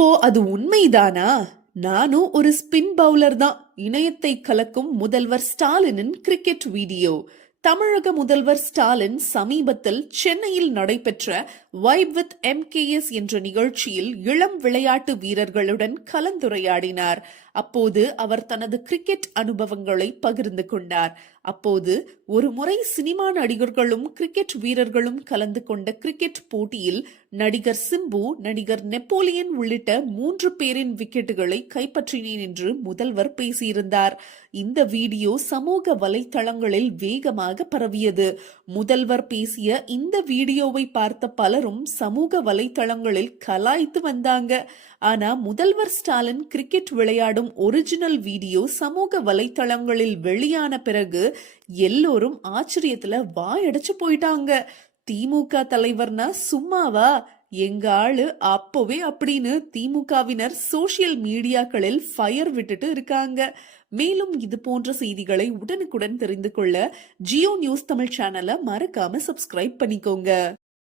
அப்போ அது உண்மைதானா? நானும் ஒரு ஸ்பின் பவுலர் தான். இணையத்தை கலக்கும் முதல்வர் ஸ்டாலினின் கிரிக்கெட் வீடியோ தமிழக முதல்வர் ஸ்டாலின் சமீபத்தில் சென்னையில் நடைபெற்ற வைப் வித் எம்கேஎஸ் என்ற நிகழ்ச்சியில் இளம் விளையாட்டு வீரர்களுடன் கலந்துரையாடினார். அப்போது அவர் தனது கிரிக்கெட் அனுபவங்களை பகிர்ந்து கொண்டார். அப்போது ஒரு முறை சினிமா நடிகர்களும் கிரிக்கெட் வீரர்களும் கலந்து கொண்ட கிரிக்கெட் போட்டியில் நடிகர் சிம்பு நடிகர் நெப்போலியன் உள்ளிட்ட மூன்று பேரின் விக்கெட்டுகளை கைப்பற்றினேன் என்று முதல்வர் பேசியிருந்தார். இந்த வீடியோ சமூக வலைத்தளங்களில் வேகமாக பரவியது. முதல்வர் பேசிய இந்த வீடியோவை பார்த்த பலரும் சமூக வலைத்தளங்களில் கலாய்த்து வந்தாங்க. ஆனா முதல்வர் ஸ்டாலின் கிரிக்கெட் விளையாடும் ஒரிஜினல் வீடியோ சமூக வலைத்தளங்களில் வெளியான பிறகு எல்லோரும் ஆச்சரியத்துல வாயடைச்சு போயிட்டாங்க. திமுக தலைவர்னா சும்மாவா? எங்க ஆளு அப்போவே அப்படின்னு திமுகவினர் சோஷியல் மீடியாக்களில் ஃபயர் விட்டுட்டு இருக்காங்க. மேலும் இது போன்ற செய்திகளை உடனுக்குடன் தெரிந்து கொள்ள ஜியோ நியூஸ் தமிழ் சேனலை மறக்காம சப்ஸ்கிரைப் பண்ணிக்கோங்க.